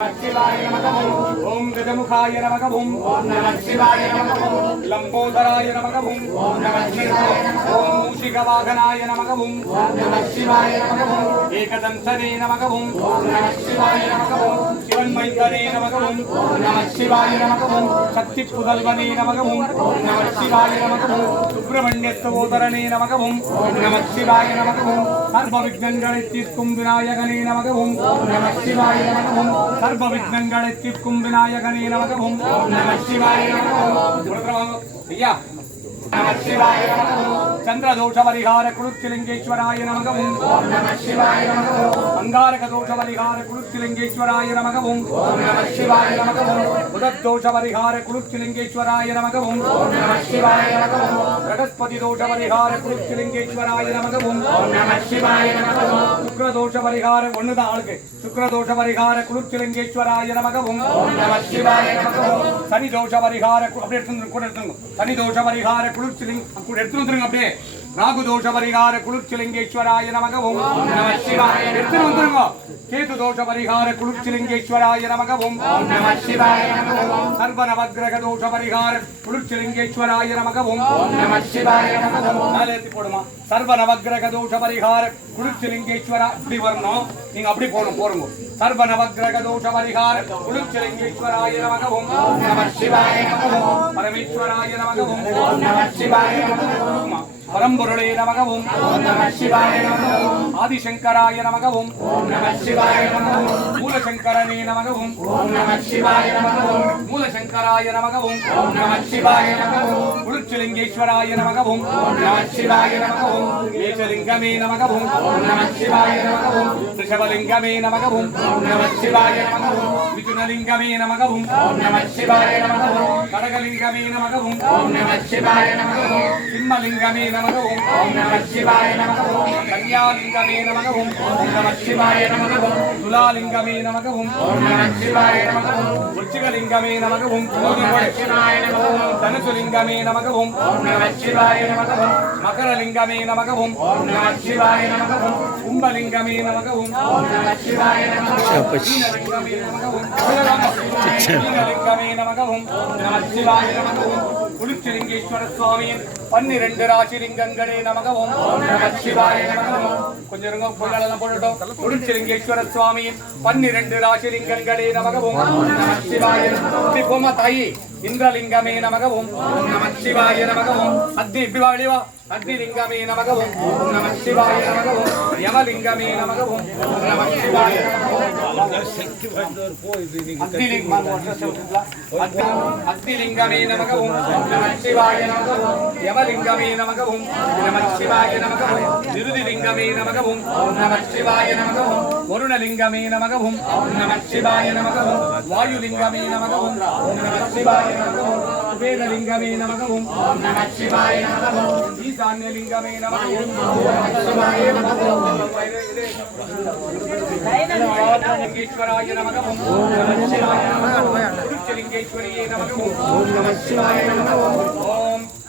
అఖిలాయ నమః గజముఖాయ నమగభుం లంబోదరాయ నమగభుం ఓం మూషికవాహనాయ నమగభుం ఏకదంతనే నమగభుం శివన్మైందనే నమగభుం శివాయ నమగభుం శక్తి పుదల్వనే నమగభుం శివాయ నమగభుం సుబ్రహ్మణ్య సోదరనే నమగభుం శివాయ నమగభుం సర్వ విఘ్నంగళై తీర్కుం వినాయకనే నమగభుం శివాయ నమగభుం సర్వ విఘ్నంగళై తీర్కుం శ్రీ నమక ఓం నమ శివాయ నమ. ఓం నమ శివాయ నమ. சந்திரதோஷபரிகார குருத்திலிங்கேஸ்வராய நமகவும் அங்காரக தோஷபரிகார குருத்திலிங்கேஸ்வராய நமகவும் உதத்தோஷபரிகார குருத்திலிங்கேஸ்வராய நமகவும் பிரகஸ்பதி தோஷபரிகார குருத்திலிங்கேஸ்வராய நமகவும் சுக்ரதோஷ பரிகார ஒண்ணுதான் ஆளுக்கு சுக்ரதோஷ பரிகார குருத்திலிங்கேஸ்வராய நமகவும் சனி தோஷ பரிகார அப்படியே எடுத்துங்க கூட எடுத்துங்க சனி தோஷ பரிகார குளிர்ச்சிலிங் கூட எடுத்துருந்துருங்க அப்படியே ராகு தோஷ பரிகார குளிர்ச்சிலிங்கேஸ்வராய நமக ஓம் நம சிவாய எடுத்து வந்துருங்க? கேது தோஷ பரிகார குளிர்ச்சிலிங்கேஸ்வராய நமக ஓம் நம சிவாய நமக ஓம் சர்வ நவக்கிரக தோஷ பரிகார குளிர்ச்சிலிங்கேஸ்வராய நமக ஓம் நம சிவாய நமக ஓம் மேலே ஏத்தி போடுமா? சர்வ நவக்கிரக தோஷ பரிகார குளிர்ச்சிலிங்கேஸ்வரா இப்படி வரணும் நீங்க அப்படி போகணும் போறோங்க சர்வ நவக்கிரக தோஷ பரிகார குளிர்ச்சிலிங்கேஸ்வராய நமக ஓம் நம சிவாய நமக ஓம் பரமேஸ்வராய நமக ஓம் நம சிவாய நமக ஓம் பரம்பொருளே நமக ஓம் நம சிவாய நமக ஓம் ஆதிசங்கராய நமக ஓம் நம சிவாய நமக ஓம் மூலசங்கரனே நமக ஓம் நம சிவாய நமக ஓம் மூலசங்கராய நமக ஓம் நம சிவாய நமக ஓம் குளிர்ச்சிலிங்கேஸ்வராய நமக ஓம் நம சிவாய நமக ஓம் ஏகலிங்கமே நமக ஓம் நம சிவாய நமக ஓம் ரிஷபலிங்கமே நமக ஓம் நம சிவாய நமக ஓம் மிதுனலிங்கமே நமக ஓம் நம சிவாய நமக ஓம் கடகலிங்கமே நமக ஓம் நம சிவாய நமக ஓம் சிம்மலிங்கமே நமக ஓம் நம சிவாய நமக ஓம் கன்யாலிங்கமே நமக ஓம் நம சிவாய நமக ஓம் துலாலிங்கமே நமக ஓம் நம சிவாய நமக ஓம் விருச்சிகலிங்கமே நமக ஓம் சிவாய நமக ஓம் தனுசுலிங்கமே நமக ஓம் நம சிவாய நமக ஓம் மகரலிங்கமே நமக ஓம் நம சிவாய நமக ஓம் கும்பலிங்கமே நமக ஓம் சுவாமியின் பன்னிரண்டு ராசிலிங்கங்களே நமக ஓம் நம சிவாய நமக ஓம் கொஞ்சம் இருங்க பொருளெல்லாம் போட்டுட்டோம் குளிர்ச்சிலிங்கேஸ்வர சுவாமியின் பன்னிரண்டு ராசிலிங்கங்களே நமக ஓம் நம சிவாய இப்படி போமா தாயி இந்திரலிங்கமே நமக ஓம் நம சிவாய நமக ஓம் அக்னி இப்படி வா அக்னிலிங்கமே நமக ஓம் நம சிவாய நமக ஓம் யமலிங்கமே நமக ஓம் நம சிவாய அக்னிலிங்கம் அக்னிலிங்கமே நமக ஓம் நம சிவாய நமக ஓம் யமலிங்கமே நமக ஓம் நம சிவாய நமக ஓம் நிருதிலிங்கமே நமக ஓம் நம சிவாய நமக ஓம் வருணலிங்கமே நமக ஓம் நம சிவாய நமக ஓம் வாயுலிங்கமே நமக ஓம் நம சிவாய நமக ஓம் குபேரலிங்கமே நமக ஓம் நம சிவாய நமக ஓம் ஈசான்யலிங்கமே நமக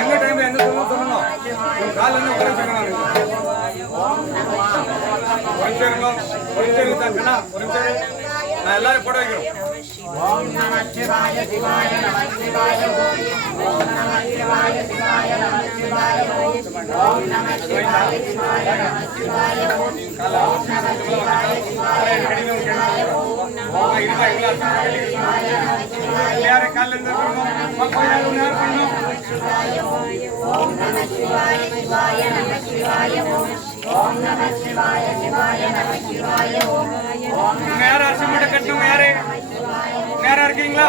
எந்த டைம்ல எந்த சொல்லணும் சொல்லணும் உங்க காலைல இருந்து ஒரே second ஒரு நிமிஷம் ஒரு நிமிஷம் இருங்க ஒரு நிமிஷம் நான் எல்லாரும் போட வைக்கிறோம் ஓம் நம சிவாய சிவாய நம சிவாய ஓம் நம சிவாய சிவாய நம நேரம் அரிசி மூட்டை கட்டணும் யாரு? நேரம் இருக்கீங்களா?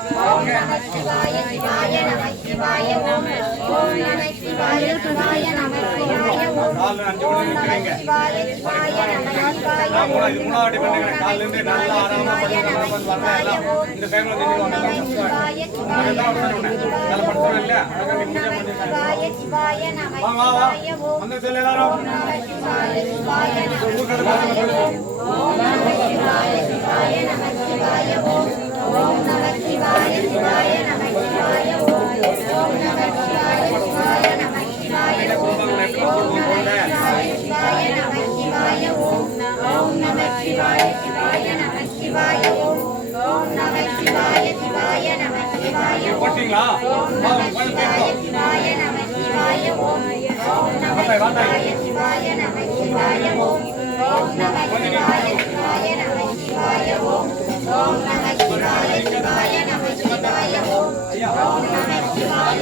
மூட்டை வாங்க வாங்க காலில் அஞ்சு மணி நிற்கிறீங்க நான் இருந்து நல்லா எல்லாம் இந்த டைம்ல இல்லையா நீ பூஜை பண்ணிருக்காங்க வா வா வந்து சொல்லு எல்லாரும் போட்டீங்களா வா, உட்கார்ந்து கேட்போம். வாத்தாய், வாத்தாய். கொஞ்சம் நில்லுங்க. ஐயா Om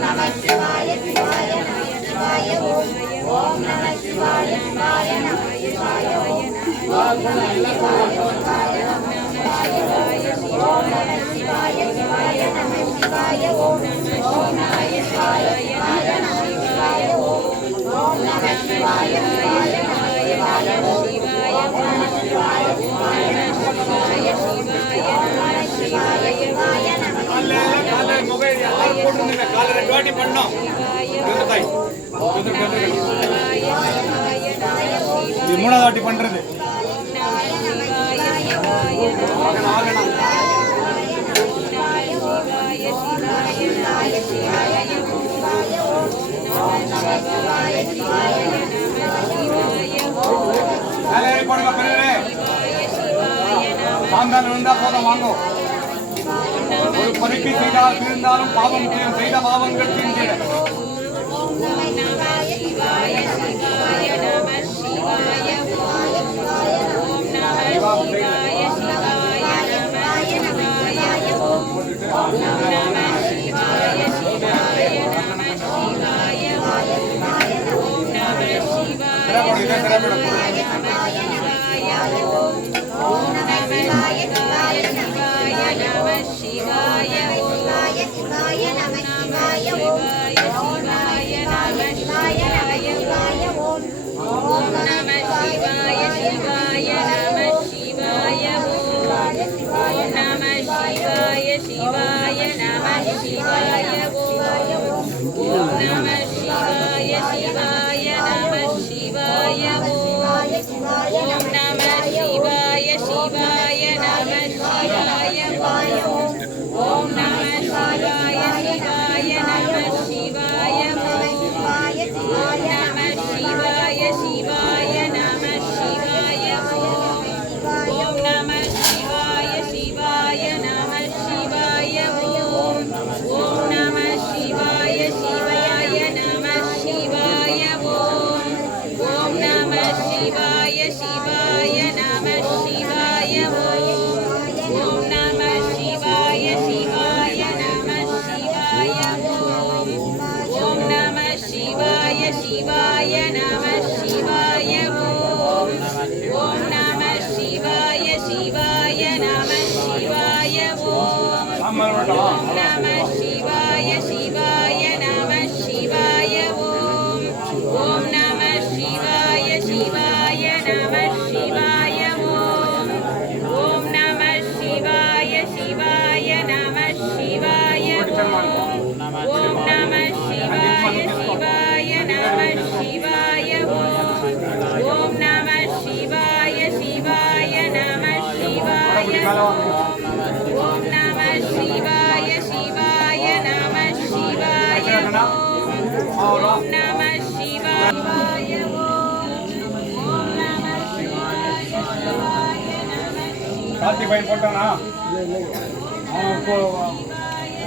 Namah Shivaya Shivaya Namah Shivaya Om Namah Shivaya வாட்டி பண்ணோம். மூணாவது வாட்டி பண்றது. சாந்தால் இருந்தால் போதும் வாங்கும் ஒரு பறிக்கை செய்தால் இருந்தாலும் பாவம் செய்த பாவங்கள் தீர்ந்திட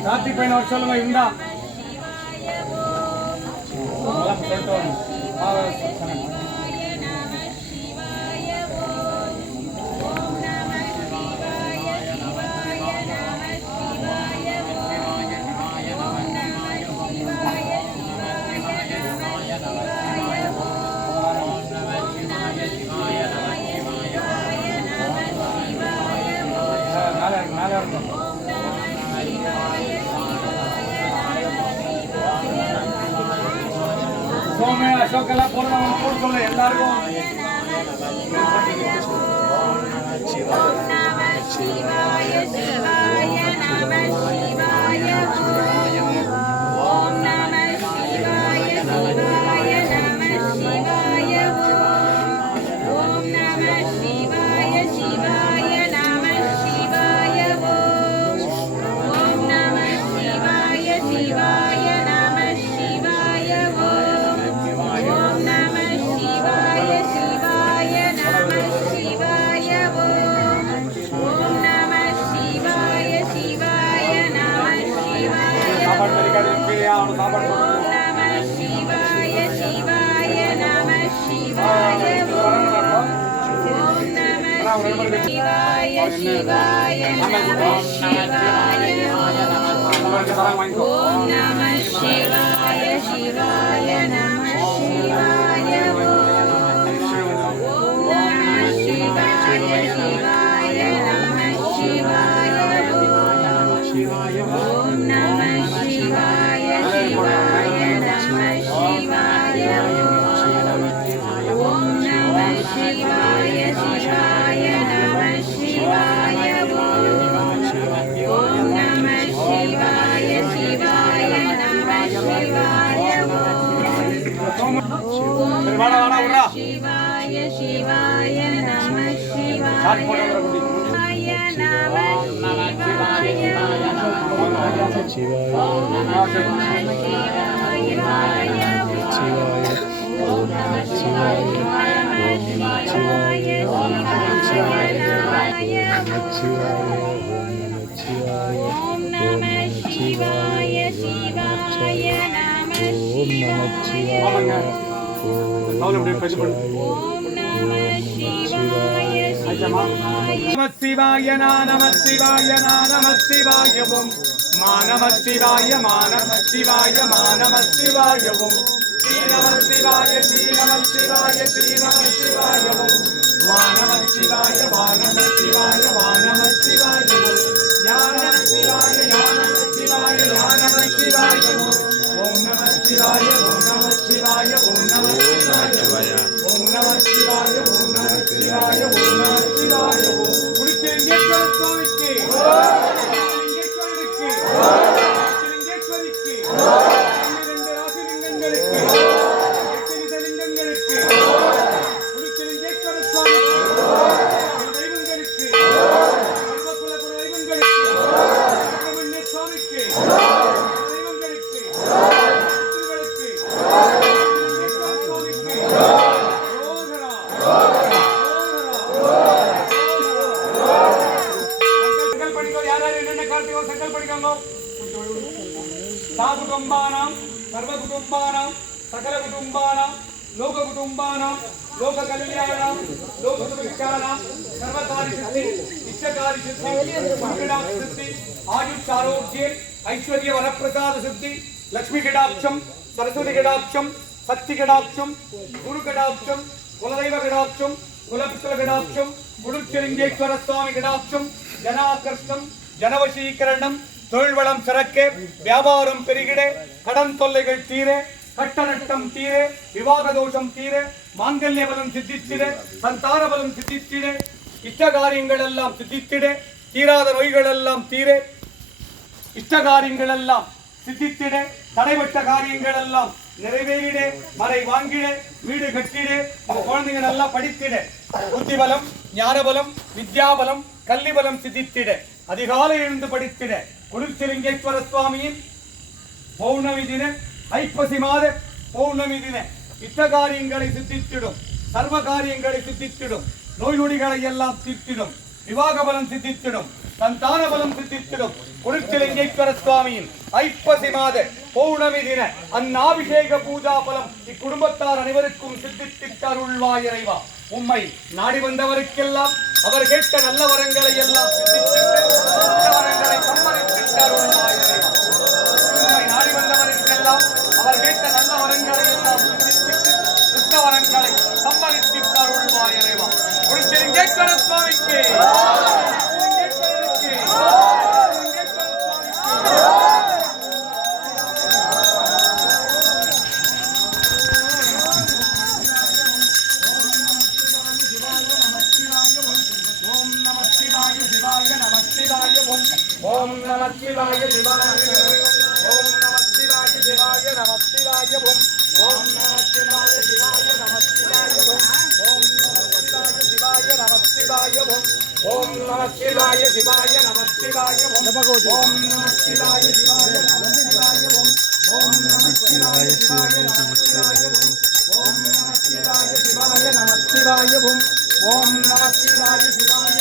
రాత్రి పైన వర్షాలు ఉందా? సరే சோமே அசோக் எல்லாம் போடுறவங்க போட சொல்லு எல்லாருக்கும். சிவாய சிவாய நம சிவாய. ஆ, சரி. ஓம் நம சிவாய நம ஓம் சிவாய நம சிவாய நம சிவாய ஓம் ஓம் நம சிவாய நம சிவாய நம சிவாய ஓம் வா நம சிவாய வா நம சிவாய வா நம சிவாய ஓம் யா நம சிவாய யா நம சிவாய ஓம் நம சிவாய ஓம் நம சிவாய ஓம் நம சிவாய ஓம் நம சிவாய ஓம் நம சிவாய ஓம் நம சிவாய ஓம் குடிச்சிலிங்கேஸ்வர கோவிக்கு 네. சர்வகாரி சித்தி இஷ்டகாரி சித்தி சித்தி ஆயுஷ் ஆரோக்கிய ஐஸ்வர்ய வரப்பிரசாத சித்தி லக்ஷ்மி கடாட்சம் சரஸ்வதி கடாட்சம் சக்தி கடாட்சம் குரு கடாட்சம் குலதெய்வ கடாட்சம் குலபித்தல கடாட்சம் குடுச்சலிங்கேஸ்வர சுவாமி கடாட்சம் ஜனாகர்ஷம் ஜனவசீகரணம் தொழில் வளம் சிறக்க வியாபாரம் பெருகிட கடன் தொல்லைகள் தீர கட்ட நட்டம் தீர விவாக தோஷம் தீர மாங்கல்ய பலம் சித்தித்திட சந்தான பலம் சித்தித்திட இஷ்ட காரியங்கள் எல்லாம் சித்தித்திட தீராத நோய்கள் எல்லாம் தீர இஷ்ட காரியங்கள் எல்லாம் சித்தித்திட தடைபட்ட காரியங்கள் எல்லாம் நிறைவேறிட மறை வாங்கிட வீடு கட்டிட உங்க குழந்தைங்க நல்லா படித்திட. புத்திபலம் ஞானபலம் வித்யாபலம் கல்விபலம் வித்யா சித்தித்திட. அதிகாலை எழுந்து படித்திட. குருச்சிலிங்கேஸ்வர சுவாமியின் பௌர்ணமி தின ஐப்பசி மாத பௌர்ணமி தின இத்த காரியங்களை சித்தித்திடும் சர்வ காரியங்களை சித்தித்திடும் நோய் நொடிகளை எல்லாம் சித்திடும் விவாக பலம் சித்தித்திடும் சந்தான பலம் சித்தித்திடும் குருச்சிலிங்கேஸ்வர சுவாமியின் ஐப்பசி மாத பௌர்ணமி தின அந்நாபிஷேக பூஜா பலம் இக்குடும்பத்தார் அனைவருக்கும் சித்தித்திட்டருள்வா இறைவா. உம்மை நாடி வந்தவருக்கெல்லாம் அவர் கேட்ட நல்ல வரங்களை எல்லாம் சித்தித்திட்டு வரங்களை சம்மதித்திட்டருள்வா இறைவா. உம்மை நாடி எல்லாம் அவர் கேட்ட நல்ல வரங்களை எல்லாம் சுத்த வரங்களை சம்பாதித்தார் உள்வா இறைவா. ஒரு திருங்கேஸ்வர சுவாமிக்கு. ஓம் நமச்சிவாய சிவாய நமச்சிவாய ஓம் நமச்சிவாய சிவாய. நமஸ்திவாய சிவாய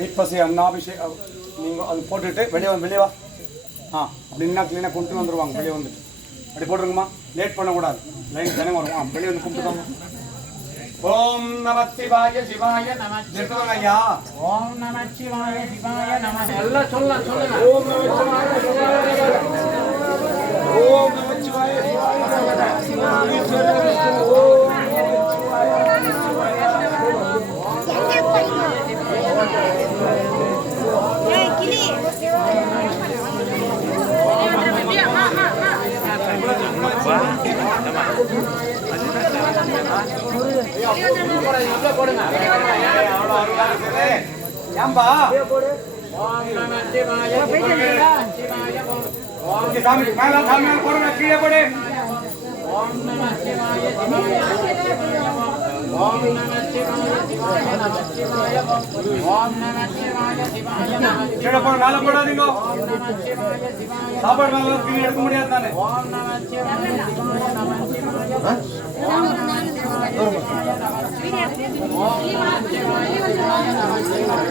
ஐப்பசி அண்ணாபிஷேகம் நீங்கள் அது போட்டுட்டு வெளியே வெளியே வா. ஆ அப்படின்னா க்ளீனாக கொண்டு வந்துடுவாங்க வெளியே வந்துட்டு. அப்படி போட்டுருங்கம்மா லேட் பண்ணக்கூடாது. லைன் வரும் ஆ வெளியே வந்து கும்பிட்டுக்கோங்க ஓம் நம சிவாய சிவாய நம ஐயா ஓம் நம சிவாய சிவாய நம. எல்லாம் சொல்லலாம் சொல்லுங்க. ஓம் நம சிவாய ஓம் நம சிவாய சிவாய ஓம் ஏம்பா சாமி போடுங்க கீழே போடு. ஓம் நம சிவாய சிவாய ஓம் நம சிவாய சிவாய நம சிவாய ஓம் நம சிவாய சிவாய நம கீழே மேல போடாதீங்க. நம சிவாய சிவாய சாப்பாடு மேல கீழே எடுக்க முடியாது தானே. ஓம் நம சிவாய சிவாய நம சிவாய ஓம் நம சிவாய சிவாய நம ஓம் நம சிவாய சிவாய நம சிவாய